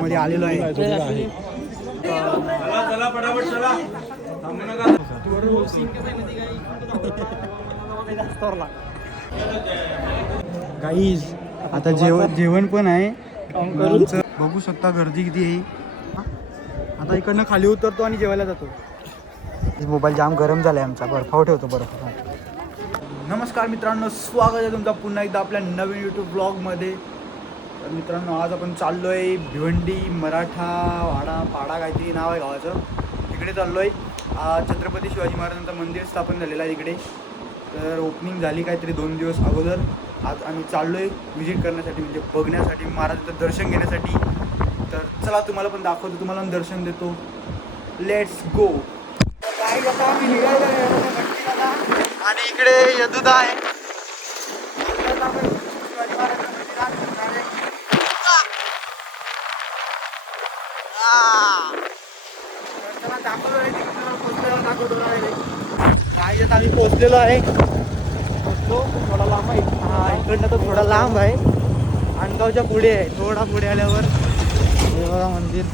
मध्ये आलेलो आहे. गाईज आता जेवण जेवण पण आहे. बघू शकता गर्दी किती आहे. आता इकडनं खाली उतरतो आणि जेवायला जातो. मोबाईल जाम गरम झालाय आमचा. बर्फावर ठेवतो बर्फ. नमस्कार मित्रांनो स्वागत आहे तुमचा पुन्हा एकदा आपल्या नवीन यूट्यूब ब्लॉगमध्ये तर मित्रांनो आज आपण चाललो आहे भिवंडी मराठा वाडा पाडा काहीतरी नाव आहे गावाचं. तिकडे चाललो आहे छत्रपती शिवाजी महाराजांचं मंदिर स्थापन झालेलं आहे तिकडे तर ओपनिंग झाली काहीतरी दोन दिवस अगोदर. आज आम्ही चाललो आहे व्हिजिट करण्यासाठी म्हणजे बघण्यासाठी महाराजांचं दर्शन घेण्यासाठी. तर चला तुम्हाला पण दाखवतो तुम्हाला दर्शन देतो. लेट्स गो आणि इकडे यदुदा आहे. शिवाजी मंदिरात जाणार आहे. आ! तर चला दाखवतो आहे, तिकडे तुम्हाला पोहोचल्यावर दाखवतो direct. काय आता आम्ही पोहोचलेलो आहे. थोडा लांब आहे. हा इकडनं तर थोडा लांब आहे. आणगावच्या पुढे आहे. थोडा पुढे आल्यावर देवा मंदिर.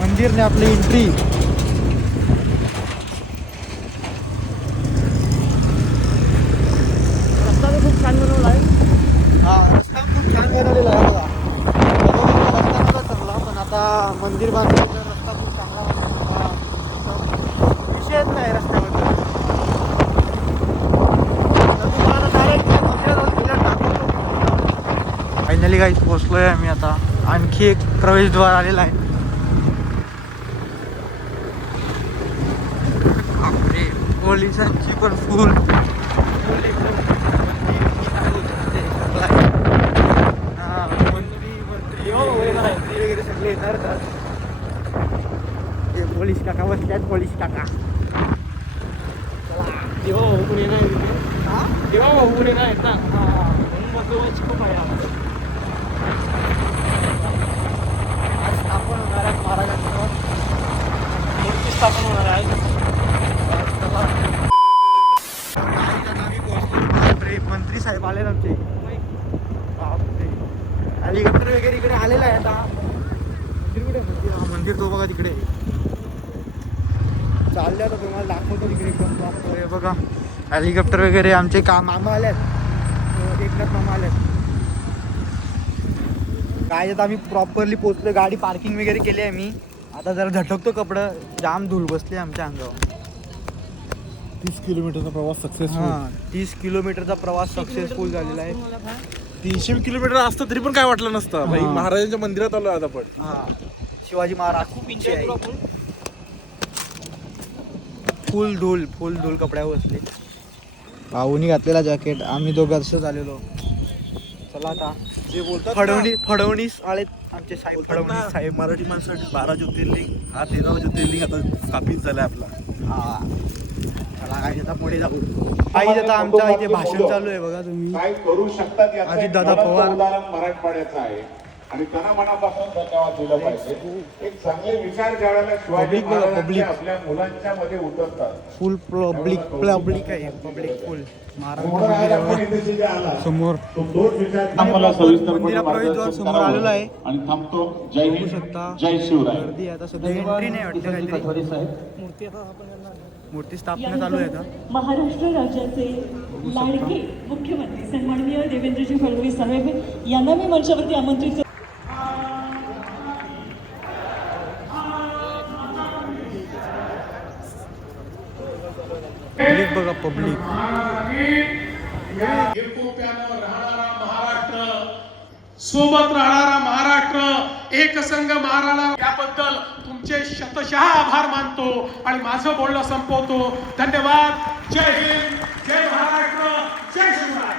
मंदिरने आपली एंट्री रस्ता तर खूप छान बनवला आहे हा रस्ता खूप छान बनवलेला आहे बघा बरोबर रस्ता नव्हता चांगला पण आता मंदिर बांधल्यानंतर रस्ता खूप चांगला बनवला हा. विषयच नाही रस्त्याबद्दल फायनली पोचलो आहे आम्ही आता. आणखी एक प्रवेशद्वार आलेला आहे. पोलिसांची पण फुल हा, मंत्री मंत्री मंत्री वगैरे सगळे येणार का ते पोलीस काका बसल्यात पोलीस काका आज स्थापन होणार आहे महाराजांचं मूर्ती स्थापन होणार आहे मंत्री साहेब आले आमचे. बापरे. हेलिकॉप्टर वगैरे इकडे आलेला आहे आता. मंदिर कुठे मंदिर मंदिर तो बघा तिकडे. चालले आता तुम्हाला दाखवतो तिकडे एकदम बापरे बघा. हेलिकॉप्टर वगैरे आमचे का मामा आल्यात एकनाथ मामा आल्यात काय आता आम्ही प्रॉपरली पोचलो गाडी पार्किंग वगैरे केली आहे मी. आता जरा झटकतो कपडं. जाम धूल बसली आमच्या अंगावर. तीस किलोमीटरचा प्रवास हा सक्सेसफुल तीस किलोमीटरचा प्रवास सक्सेसफुल झालेला आहे. तीनशे किलोमीटर असतं तरी पण काय वाटलं नसतं. भाई हा. महाराजांच्या मंदिरात आलो आज आपण. हा. शिवाजी महाराज फुल धूल फुल धूल कपड्यावर बसले. भाऊनी घातलेला जॅकेट आम्ही दोघं असं आलेलो चला आता. जे बोलतात फडवणी फडवणीस आलेत आमचे साहेब फडवणीस साहेब. मराठी माणसासाठी बारा ज्योतिर्लिंग हा तेरावा ज्योतिर्लिंग आता स्थापित झालाय आपला. हा. चला काय आता पुढे जाऊ. काही आता आमचं इथे भाषण चालू आहे बघा तुम्ही. काय करू शकतात ज्वलंत पवार. मराठवाड्याचं आहे. आणि त्यांना मनापासून धन्यवाद दिला पाहिजे. एक चांगले विचार ज्या वेळेला शिवाजी. आपल्या मुलांच्या मध्ये उतरतात. फुल पब्लिक पब्लिक आहे पब्लिक फुल समोर आम्हाला समोर. आलेला आहे. आणि थांबतो. जय हिंद शकता. जय शिवराय. गर्दी आता सध्या एंट्री नाही वाटते काहीतरी. मूर्ती स्थापना चालू आहे आता. महाराष्ट्र राज्याचे लाडके मुख्यमंत्री सन्माननीय देवेंद्रजी फडणवीस साहेब यांना मी मंचावरती आमंत्रित करते. पब्लिक बघा पब्लिक एकोप्यानं राहणारा महाराष्ट्र सोबत राहणारा एकसंग महाराणा याबद्दल तुमचे शतशः आभार मानतो आणि माझं बोलणं संपवतो. धन्यवाद. जय हिंद. जय महाराष्ट्र. जय शिवराय.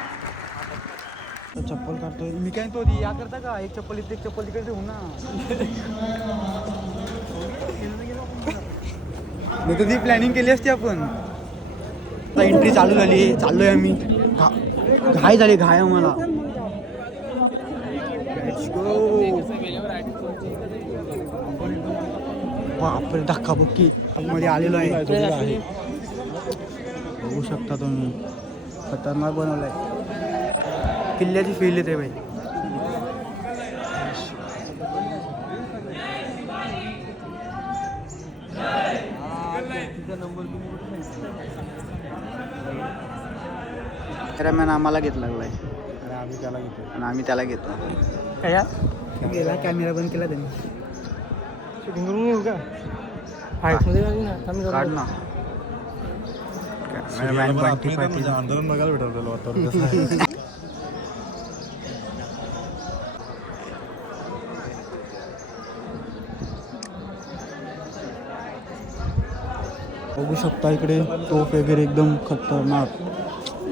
चप्पल काढतोय. मी काय तो या करता का? एक चप्पल इथे एक चप्पल तिकडे ठेवू ना. नाही तर ती प्लॅनिंग केली असती आपण. आता एंट्री चालू झाली चाललोय आम्ही. घाय झाली घाय आम्हाला. बापरे धक्काबुक्की. मध्ये आलेलो आहे. बघू शकता तुम्ही. खतरनाक बनवलाय. आहे किल्ल्याची फील येते भाई आम्हाला घेत लागलाय. आम्ही त्याला घेतो आणि आम्ही त्याला घेतो काय? गेला कॅमेरा बंद केला त्यांनी. शूटिंग करून येऊ का? हाईटमध्ये लागली ना थांब काढ जरा. ना कॅमेरामॅन बंटी पाटील आंदोलन बघायला भेटवलेलं वातावरण कसं आहे. बघू शकता इकडे तोफ वगैरे एकदम खतरनाक.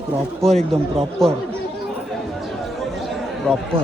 प्रॉपर एकदम प्रॉपर प्रॉपर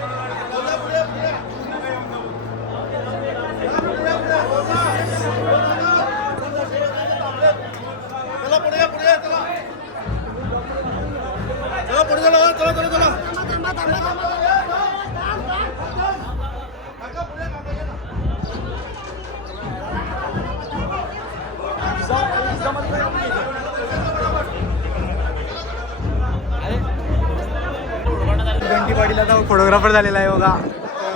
फोटोग्राफर झालेला आहे बघा.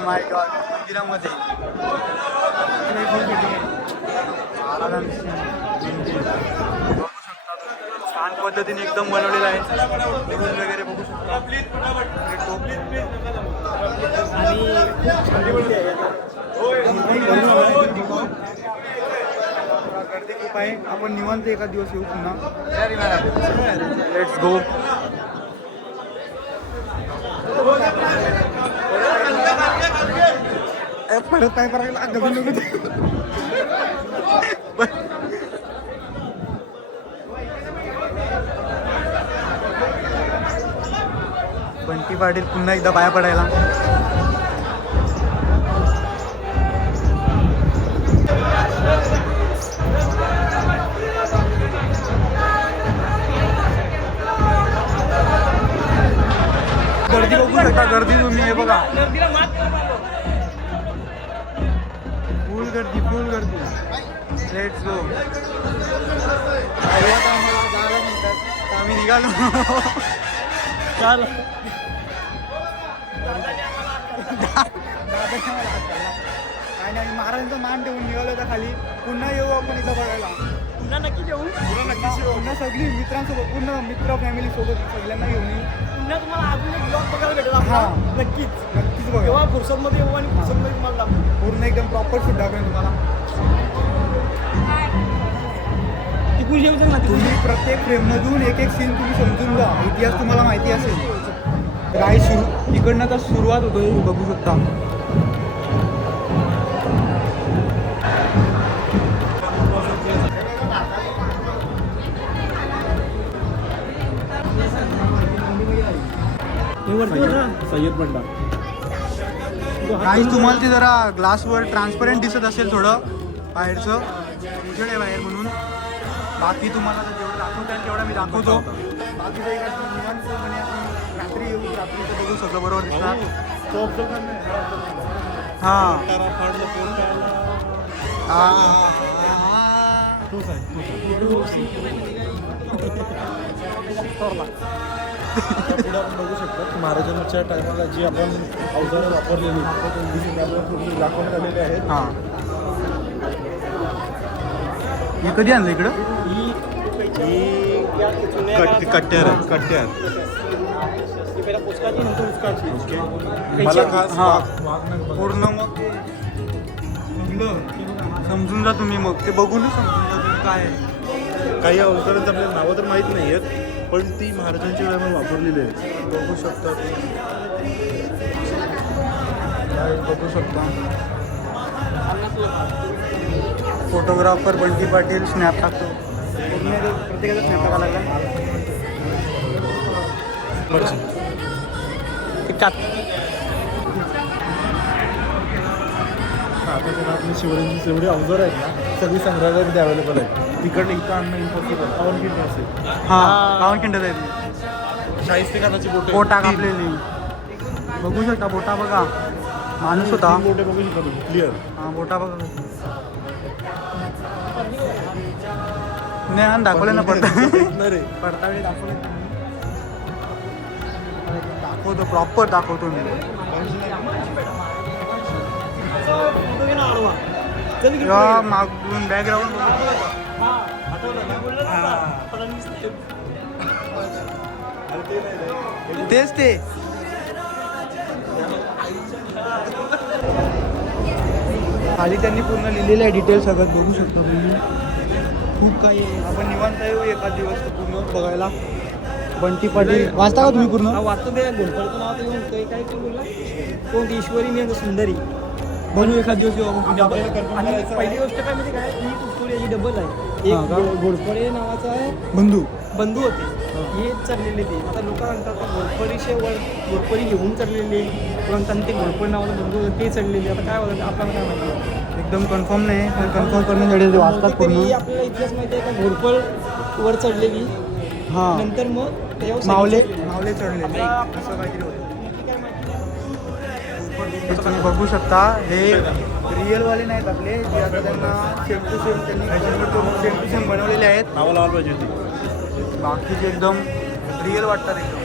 माय गॉड मंदिरामध्ये. छान पद्धतीने एकदम बनवलेलं आहे. वगैरे बघू गर्दी खूप आहे. आपण निवांत एका दिवस येऊ पुन्हा. लेट्स गो परत काय करायला दगड बंटी पाटील पुन्हा एकदा पाया पडायला. गर्दी बघू शकता गर्दी तुम्ही हे बघा. गर्दी फुल गर्दी लेट्स गो आम्ही निघालो. चाल. काय नाही महाराजांचा मान ठेवून निघालो होता खाली. पुन्हा येऊ आपण इथं बघायला. पुन्हा नक्की येऊ पुन्हा नक्की पुन्हा सगळी मित्रांसोबत पूर्ण मित्र फॅमिली सोबत सगळ्यांना घेऊन येऊ. पुन्हा तुम्हाला अजून एक ब्लॉग बघायला भेटेल हा. नक्कीच. नक्कीच बघा तेव्हा फुरसतमध्ये येऊ आणि फुरसतमध्ये तुम्हाला. पूर्ण एकदम प्रॉपर शूट दाखवेन तुम्हाला. ना तुम्ही प्रत्येक फ्रेममधून एक एक सीन तुम्ही समजून जा इतिहास तुम्हाला माहिती असेल. काय सुरू इकडनं तर सुरुवात होतो हे बघू शकता. सय्यद बंडा काही तुम्हाला ते जरा ग्लासवर ट्रान्सपरंट दिसत असेल थोडं बाहेरचं. उजेड आहे बाहेर म्हणून. बाकी तुम्हाला जेवढं दाखवता येईल तेवढं मी दाखवतो. आपण रात्री येऊ रात्रीचं बघू सगळं बरोबर दिसणार. हां. हां. पुढे आपण बघू शकतो महाराजांच्या टायमाला जी आपण अवजारं वापरलेली दाखवण्यात आलेली आहेत. हां. हे कधी आणलं इकडं? कट्ट्यार आहेत कट्ट्यार ती पहिला पुचकाची नंतर उचकाची मला खास हा. पूर्ण मग समजून जा तुम्ही मग. ते बघूनच समजून जा तुम्ही काय आहे. काही अवजारांचं आपल्याला नावं तर माहीत नाही आहेत पण ती महाराजांच्या वेळेला वापरलेली आहेत बघू शकता काय बघू शकता. फोटोग्राफर बंटी पाटील स्नॅप टाकतो. प्रत्येकाचा स्नॅप टाकायला लागला. आता आपली शिवरायांची जेवढी अवजार आहेत ना सगळी संग्रहालयामध्ये अवेलेबल आहेत. तिकडनं इथं आणणं इम्पॉसिबल पावन किती असेल हां पावन खिंड जाईल शाहिस्ते खानाची बोट. पोटा कापलेली बघू शकता बोटा बघा. माणूस होता. मोठे बघू शकता तुम्ही. क्लिअर हा बोटा बघा. नाही दाखवलं ना पडता. रे पडताळी दाखवले दाखवतो प्रॉपर दाखवतो मी. मागून बॅकग्राऊंड तेच ते. खाली त्यांनी पूर्ण लिहिलेलं आहे डिटेल सगळं बघू शकतो तुम्ही खूप काही आहे. आपण निवांत येऊ एखाद दिवस पूर्ण बघायला. बंटी पाटील. वाचता का तुम्ही पूर्ण? वाचतो ते नाव काही काय ते बोलला. कोणती ईश्वरी मी सुंदरी. बनू एखाद दिवस येऊ आपण. आणि पहिली गोष्ट काय म्हणजे काय ही याची डबल आहे. हा एक का? घो- घोरपडे नावाचा आहे. बंधू. बंधू होते. हे. चाललेले ते. आता लोक म्हणतात का घोरपडीचे वर घोरपडी घेऊन चाललेले. परंतु ते घोरपड नावाचे बंधू होते ते चढलेले आता काय होतं आपल्याला काय माहिती? एकदम कन्फर्म नाही. कन्फर्म करण्यासाठी वाचतात तरी पूर्ण. आपल्याला इतिहास माहिती आहे का? घोरपड वर चढलेली. हां. नंतर मग त्याच्यावर मावले मावले चढलेले. असं काहीतरी होतं. हे तुम्ही बघू शकता हे रिअल वाले नाहीत आपले. जे आता त्यांना सेम टू सेम त्यांनी सेम टू सेम बनवलेले आहेत. बाकीचे एकदम रिअल वाटतात एकदम.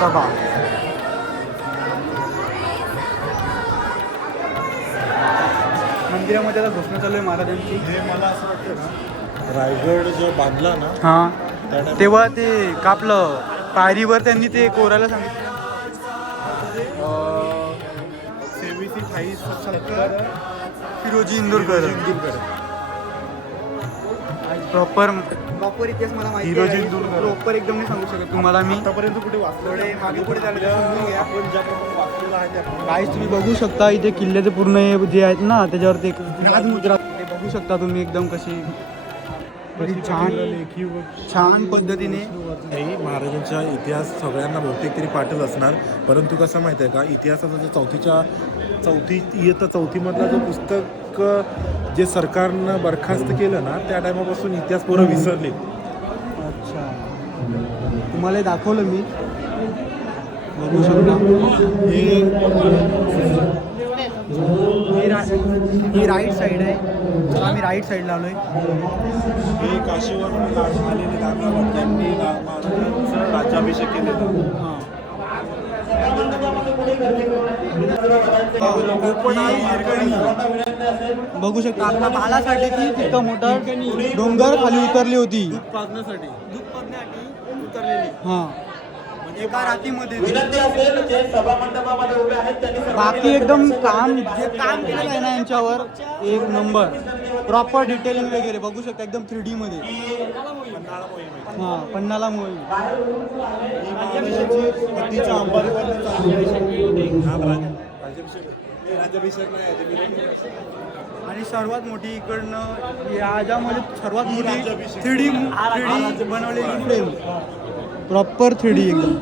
सभा. मंदिरामध्ये आता घोषणा चालू आहे महाराजांची. हे मला असं वाटतं ना रायगड जो बांधला ना हां. तेव्हा ते कापलं. पायरीवर त्यांनी ते कोरायला सांगितलं. सत्तर फिरोजी इंदोरकर. इंदूरकर. प्रॉपर प्रॉपर इतिहास मला माहिती आहे. एकदम नाही सांगू शकत तुम्हाला मी. आतापर्यंत कुठे वाचलं थोडे मागे पुढे झालं गाईस तुम्ही बघू शकता इथे किल्ल्याचे पूर्ण जे आहेत ना त्याच्यावर ते राजमुद्रा ते बघू शकता तुम्ही एकदम कशी किती छान छान पद्धतीने नाही महाराजांचा इतिहास सगळ्यांना बहुतेक तरी पाठच असणार. परंतु कसं माहिती आहे का? इतिहासाचा जो चौथीच्या चौथी इयत्ता चौथीमधला जो पुस्तक जे सरकारनं बरखास्त केलं ना त्या टायमापासून इतिहास पुरं विसरले. अच्छा. तुम्हाला हे दाखवलं मी. बघू शकता. हे हे रा- ही राईट साईड आहे. तर आम्ही राईट साईडला आलोय. हे काशीवरून आलेले दादा त्यांनी महाराजांचा राज्याभिषेक केलेला. बघू शकता आपला बालासाठी ती तिथं मोठा डोंगर खाली उतरली होती. पाजण्यासाठी उतरलेली. हा. एका रातीमध्ये बाकी एकदम काम जे काम केलेलं आहे ना यांच्यावर एक नंबर. प्रॉपर डिटेलिंग वगैरे बघू शकता एकदम थ्री डी मध्ये हा पन्नाला पतीच्या. हा, मिरवणूक. आणि सर्वात मोठी इकडनं याच्यामध्ये सर्वात मोठी थ्री डी थ्री डी बनवलेली फ्रेम प्रॉपर थ्री डी एकदम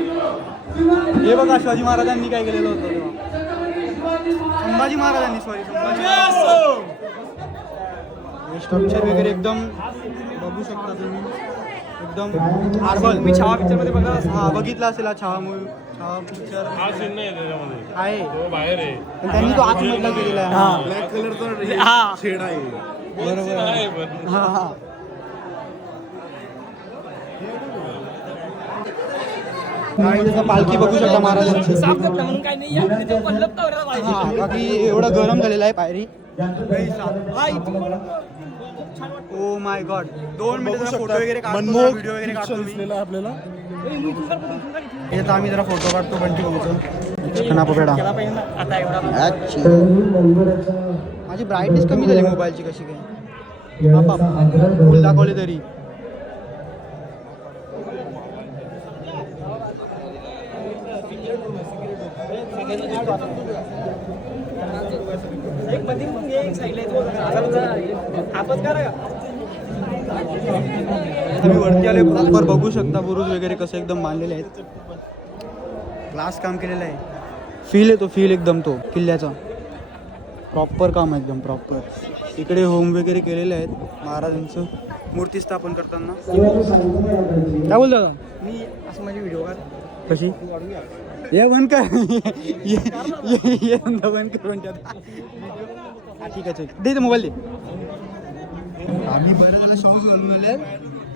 हे बघा शिवाजी महाराजांनी काय केलेलं होतं तेव्हा. संभाजी महाराजांनी सॉरी संभाजी स्ट्रक्चर वगैरे एकदम बघू शकता तुम्ही. एकदम मार्बल मी छावा पिक्चरमध्ये बघा हा बघितला असेल हा छावा मूवी छावा पिक्चर आहे बाहेर आहे. पण त्यांनी तो आतमधला केलेला आहे. हा. ब्लॅक कलरचा हा. शेड आहे. बरोबर. हा हा. पालखी बघू शकता महाराजांची. ते. हा बाकी एवढं गरम झालेलं आहे पायरी. ओ माय गॉड दोन मिनिटं फोटो वगैरे काढतो मनमोहक व्हिडिओ वगैरे काढतो मी. दिसलेला आहे आपल्याला येतं आम्ही जरा फोटो काढतो बंटी भाऊचं खनापोपेडा केला पाहिजे ना. आता एवढा माझी ब्राईटनेस कमी झाली मोबाईलची कशी काय? बापा फुल दाखवले तरी. एक मध्ये एक साईडला आपच करा तुम्ही वरती आले प्रॉपर बघू शकता बुरुज वगैरे कसे एकदम बांधलेले आहेत. क्लास काम केलेलं आहे. फील येतो फील एकदम तो किल्ल्याचा. प्रॉपर काम आहे एकदम प्रॉपर इकडे होम वगैरे केलेले आहेत महाराजांचं मूर्ती स्थापन करताना. काय बोलता? दादा? मी असं माझी व्हिडिओ कशी? ये बंद कर. ये ये ये धंदा बंद कर म्हणते आता. हा ठीक आहे चल दे मोबाईल दे. आम्ही बरं झालं शॉक्स घालून आले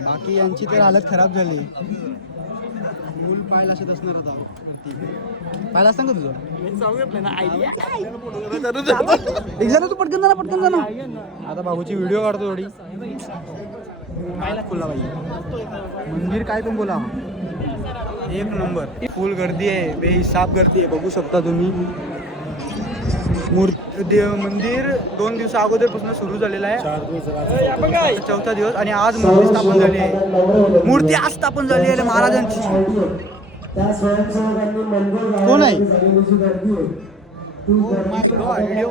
बाकी यांची तर हालत खराब झाली. मूल पाहायला असत असणार आता. पाहिला असतं का तुझं? एक तू पटकन जा ना पटकन जा ना. आता भाऊची व्हिडिओ काढतो थोडी. खुला पाहिजे मंदिर काय पण बोला. एक नंबर. फुल गर्दी आहे बेहिसाब गर्दी आहे बघू शकता तुम्ही. मूर्त देव मंदिर दोन दिवसा अगोदरपासून सुरू झालेलं आहे. चौथा दिवस आणि आज मूर्ती स्थापन झाली आहे. मूर्ती आज स्थापन झाली आहे महाराजांची. कोण आहे? व्हिडिओ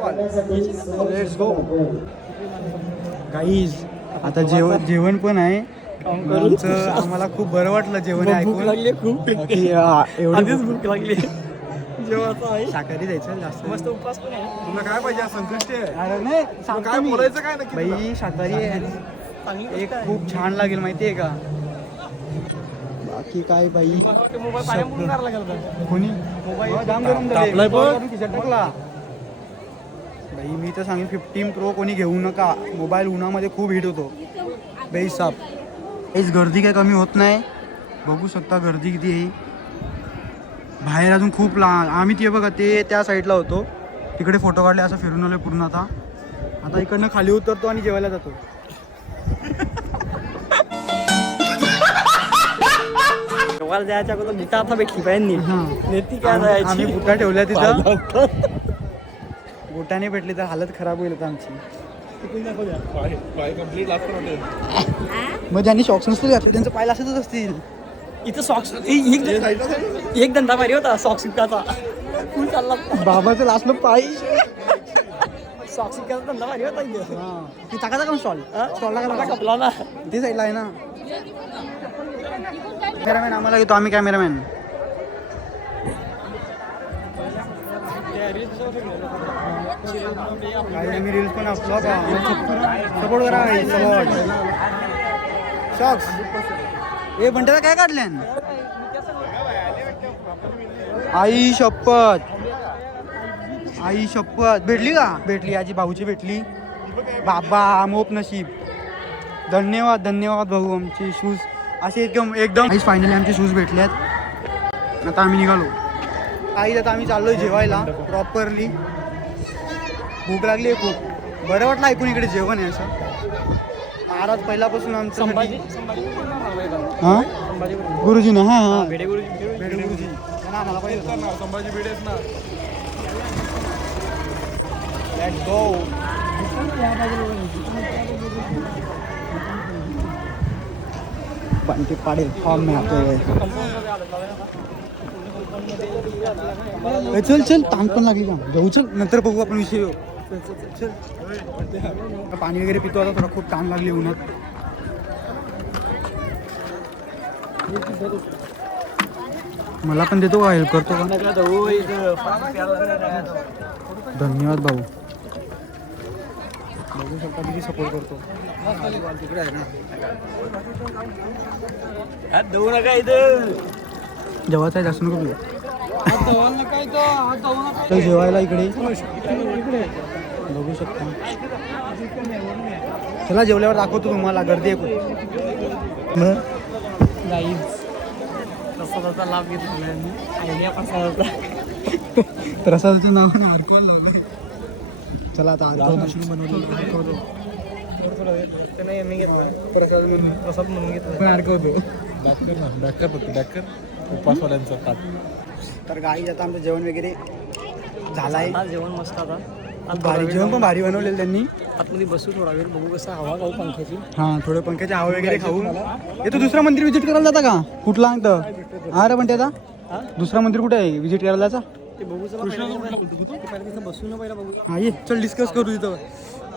गाईज आता जेवण जेवण पण आहे. आमचं आम्हाला खूप बरं वाटलं जेवण भूक ऐकून. लागली खूप. एवढी आधीच भूक लागली जेवायचं आहे. शाकाहारी जायचं जास्त मस्त उपवास पण आहे तुला काय पाहिजे? संतुष्टी आहे. अरे नाही सांगतो काय मी. बोलायचं काय नक्की तुला? बाई शाकाहारी आहे. चांगली एक खूप छान लागेल माहिती आहे का? बाकी काय बाई? मोबाईल पाण्यामधून करायला लागेल होता. कोणी? जाम गरम झाले. तापलाय पण. काढून खिशात टाकला. बाई मी तर सांगेन फिफ्टीन प्रो कोणी घेऊ नका. मोबाईल उन्हामध्ये खूप हिट होतो. बेहिसाब काहीच गर्दी काय कमी होत नाही. बघू शकता गर्दी किती आहे. बाहेर अजून खूप लहान आम्ही ते बघा ते त्या साईडला होतो. तिकडे फोटो काढले असं फिरून आलो पूर्ण आता. आता इकडनं खाली उतरतो आणि जेवायला जातो. जेवायला जायच्या अगोदर बुटा आता भेटली पाहिजे काय आम्ही ठेवल्या तिथं. बुटाने भेटली तर हालत खराब होईल आमची. पाय पाय कंप्लीट लागतो ना मग ज्यांनी शॉक्स नसतील घातले त्यांचं पाय असतच असतील. इथं सॉक्स एक एक धंदा भारी होता. सॉक्स विकायचा. फुल चालला. बाबाचं लास्टलं पाय. सॉक्स विकायचा धंदा भारी होता इथे. स्टॉल कपला ना ते साईडला आहे ना. कॅमेरामॅन आम्हाला घेतो आम्ही कॅमेरामॅन आम्ही रील्स पण असलो सपोर्ट करा सपोर्ट शॉक्स ए बंट्याला काय काढल्यान? आई शपथ. आई शपथ. भेटली का? भेटली आजी भाऊची भेटली. बाबा मोप नशीब. धन्यवाद धन्यवाद भाऊ आमचे शूज असे एकदम एकदम. फायनली आमचे शूज भेटलेत आता आम्ही निघालो. आई आता आम्ही चाललोय जेवायला प्रॉपरली भूक लागली आहे खूप. बरं वाटलं ऐकून इकडे जेवण आहे असं? महाराज पहिल्यापासून आमचं संभाजी संभाजी हां? संभाजी गुरुजी ना हां हां. भेडे गुरुजी भेडे गुरुजी. त्यांना आम्हाला पाहिजे संभाजी भिडेच ना. लेट्स गो बंटी पाडेल फॉर्म में आते हुए ए, चल चल ताण पण लागली का? जाऊ चल नंतर बघू आपण विषय. पाणी वगैरे पितो आता थोडा खूप ताण लागली उन्हात. मला पण देतो का? हेल्प करतो का? धन्यवाद भाऊ. बघू शकता किती सपोर्ट करतो. जेवायचं आहे जास्त नको. चल जेवायला इकडे. बघू शकता. चला जेवल्यावर दाखवतो तुम्हाला गर्दी आहे गाईज प्रसादाचा लाभ घेतला आयडिया प्रसादाचा प्रसादाचं नाव अल्कोहोल लावलंय. चला आता मशीन बनवतो अडकवतो ते नाही मी घेतलं. प्रसाद म्हणून. प्रसाद म्हणून घेतलं. पण अडकवतो बॅक कर ना. बॅक कर फक्त. बॅक कर. उपवासवाल्यांचा ताट. तर गाई आता आमचं जेवण वगैरे झालाय. आज जेवण मस्त आता. भारी जेवण पण भारी बनवलेलं त्यांनी. आतमध्ये बसू थोडा वेळ बघू कसं हवा खाऊ पंख्याची. हा थोडं पंख्याची हवा वगैरे खाऊन. हे तू दुसरा मंदिर विजिट करायला जाता का? कुठला अंगत हा रे पण त्याचा? दुसरा मंदिर कुठे आहे? विजिट करायला जायचा? ते बघू चला पहिला तिथं बसू ना पहिला बघू हा ये. चल डिस्कस करू तिथं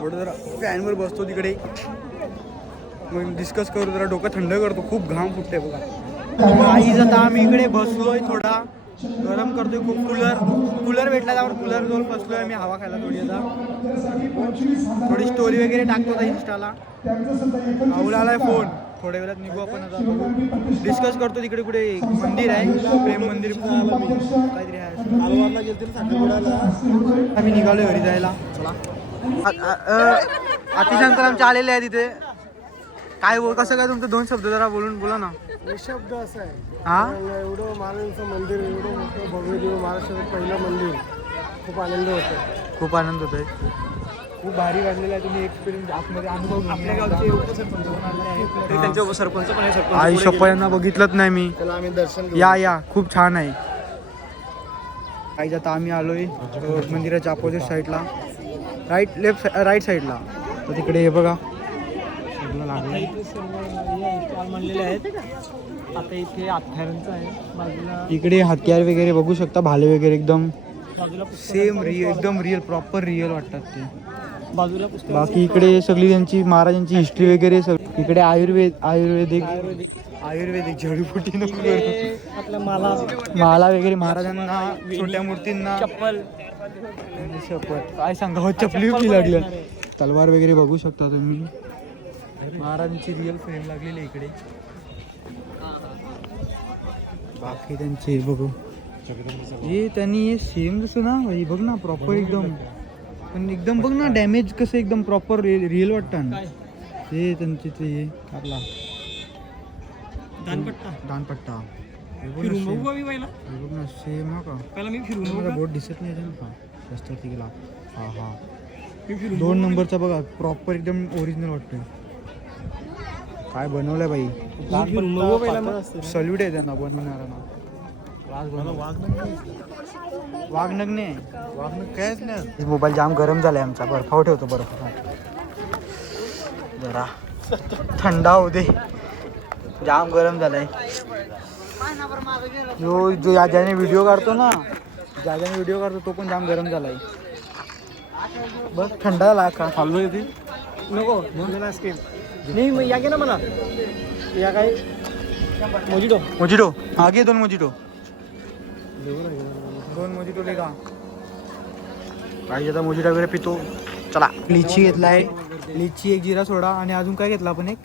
थोडं जरा फॅनवर बसतो तिकडे. मग डिस्कस करू जरा डोकं थंड करतो. खूप घाम फुटते बघा. आईज आता आम्ही इकडे बसलोय थोडा. गरम करतोय खूप. कूलर कूलर भेटला त्यावर कूलर जवळ बसलोय मी हवा खायला थोडी आता. थोडी स्टोरी वगैरे टाकतो आता इंस्टाला राहुल आलाय फोन थोड्या वेळात निघू आपण आता. डिस्कस करतो तिकडे कुठे मंदिर आहे. प्रेम मंदिर काहीतरी आहे. आम्ही निघालोय घरी जायला. चला. अतिशंकर आमचे आलेले आहे तिथे काय बोल कसं काय तुमचं दोन शब्द जरा बोलून बोला ना. शब्द असं आहे. हा एवढं महाराजांचं मंदिर एवढं मोठं भव्य देव महाराष्ट्राचं पहिलं मंदिर. खूप आनंद होतो. खूप आनंद होतोय. खूप भारी वाटलेला आहे. तुम्ही एक्सपिरियन्स आतमध्ये अनुभव आपल्या या. गावचे उपसरपंच पण आलेले आहेत. ते त्यांचे सरपंच पण आहे सरपंच आई पुढे शप्पा यांना बघितलंच नाही मी. त्याला आम्ही दर्शन घेऊ या या. खूप छान आहे. काही आता आम्ही आलोय अ, मंदिराच्या अपोजिट साईडला राईट लेफ्ट राईट साईडला तर तिकडे हे बघा. आता लागलंय आहेत. आता इथे अठ्ठावीसचं आहे. बाजूला इकडे हत्यार वगैरे बघू शकता भाले वगैरे एकदम बाजूला पुस्तक सेम रिअल एकदम रिअल प्रॉपर रिअल वाटतात ते. बाजूला पुस्तक बाकी इकडे सगळी त्यांची महाराजांची हिस्ट्री वगैरे सग इकडे आयुर्वेद आयुर्वेदिक आयुर्वेदिक. जडीबुटी नको करू. आपला माला. माला वगैरे महाराजांना छोट्या मूर्तींना. चप्पल. शपथ. काय सांगा चपली की लागलं तलवार वगैरे बघू शकता तुम्ही. महाराजांची रिअल फ्रेम लागलेली आहे इकडे. बाकी त्यांचे बघू. हे त्यांनी हे सेम जसं ना? हे बघ ना प्रॉपर एकदम. पण एकदम बघ ना डॅमेज कसं एकदम प्रॉपर रिअल वाटतं ना ते त्यांचे ते हे. आपला दानपट्टा. दानपट्टा. बघ ना सेम हा का? पहिला मी फिरून बघू. मला का? बोट दिसत नाही ना का? रस्त्यावरती गेला. हा हा. दोन नंबरचा बघा प्रॉपर एकदम ओरिजिनल वाटतोय. काय बनवलंय बाई. सल्यूट आहे त्यांना बनवणाऱ्यांना नग कायच नाही मोबाईल जाम गरम झालाय आमचा. बर्फावर ठेवतो बर्फ जरा. थंडा होऊ दे. जाम गरम झालाय. जो जो या ज्याने व्हिडिओ काढतो ना ज्या ज्याने व्हिडिओ काढतो तो पण जाम गरम झालाय. बस थंडा झाला का खाल्लो येते नको मला आईस्क्रीम नाही मग या घे ना मला. या काय? मोजिटो. मोजिटो. आगे दोन मोजिटो. दोन मोजिटो ले का काही आता मोजिटो वगैरे पितो. चला. लिची घेतलाय. लिची एक जिरा सोडा. आणि अजून काय घेतला आपण एक?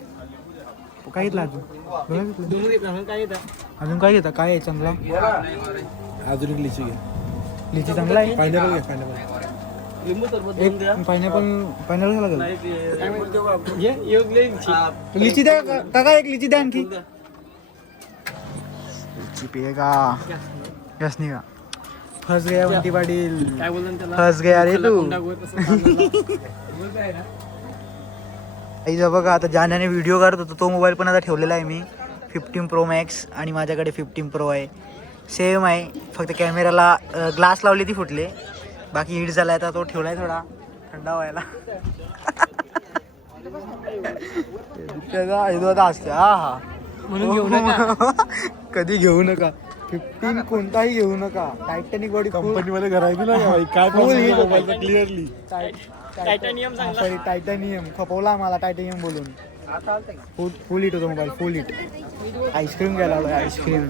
काय घेतला अजून? घेतलं. घेतला काय येतं अजून काय घेता काय आहे? चांगला? अजून एक लिची घे. लिची चांगला आहे? पायनॅपल घे पायनॅपल. लिंबू सरबत एक पायनॅपल पायनॅपल घाला लागेल. ये योग ले लिची द्या का- काका एक लिची द्या आणखी. लिची पिये का? यस नाही का फस गया म्हणती पाटील. काय बोलतात त्याला? फस गया रे तू. तसं ना? आई बघा आता ज्याने व्हिडिओ काढत होतो तो मोबाईल पण आता ठेवलेला आहे मी. फिफ्टीन प्रो मॅक्स आणि माझ्याकडे फिफ्टीन प्रो आहे. सेम आहे. फक्त कॅमेराला ग्लास लावली ती फुटले. बाकी हिट झाला आता तो ठेवलाय थोडा. थंडा व्हायला. त्याचा असते. हा हा. म्हणून घेऊ नका. कधी घेऊ नका. फिफ्टीन कोणताही घेऊ नका. टायटॅनिक बॉडी कंपनीमध्ये घरायची ना काय क्लिअरली टायटॅनियम सॉरी टायटॅनियम खपवला मला टायटॅनियम बोलून. फुल फुल हिट होतो mobile full hit ice cream घ्यायला आलोय आईस्क्रीम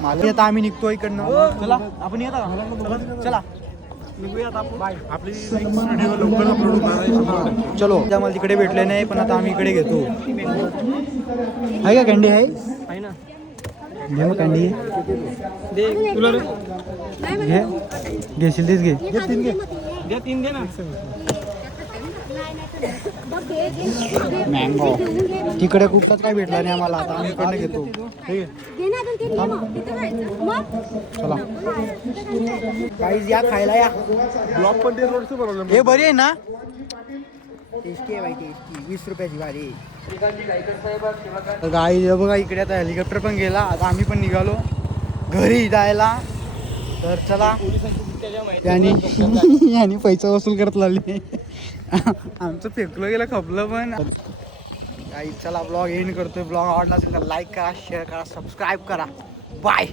मला आता आम्ही निघतो इकडनं. चला आपण येता चला. आपली व्हिडिओ लवकर अपलोड चलो. त्या मला तिकडे भेटले नाही पण आता आम्ही इकडे घेतो. आहे का कॅन्डी आहे? ना. घे मग कॅन्डी घे. घेशील तीच घे. दे तीन दे ना. मँगो तिकडे कुठलाच काय भेटला नाही आम्हाला. आता आम्ही इकडनं घेतो. चला. काहीच या खायला या. ब्लॉग पण ते रोडचं बनवलं हे बरी आहे ना? टेस्टी आहे बाई टेस्टी. वीस रुपयाची गाडी गाई बघा इकडे आता हेलिकॉप्टर पण गेला. आता आम्ही पण निघालो. घरी जायला. तर चला. यांनी पैसा वसूल करत लागले आमचं फेकलं गेलं खपलं पण. काही चला ब्लॉग एंड करतोय. ब्लॉग आवडला असेल तर लाईक करा शेअर करा सबस्क्राईब करा. बाय